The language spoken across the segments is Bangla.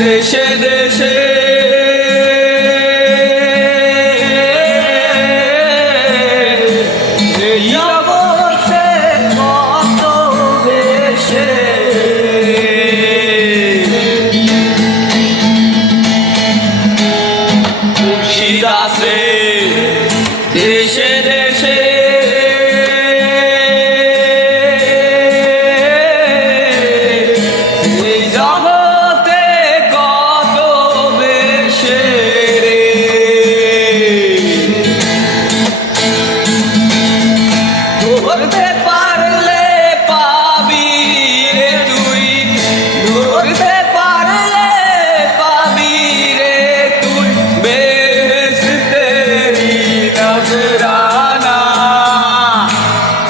দেশে দেশে জগতে কত দেশে মুর্শিদ আছে দেশে দেশে ধরতে পারলে পাবি রে তুই, ধরতে পারলে পাবি রে তুই বেহেশতেরি নজরানা।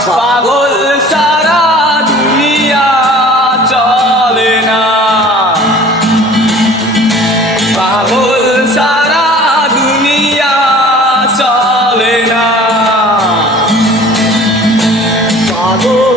পাগল সারা দুনিয়া চলে না, পাগল সারা দুনিয়া চলে না। পাগল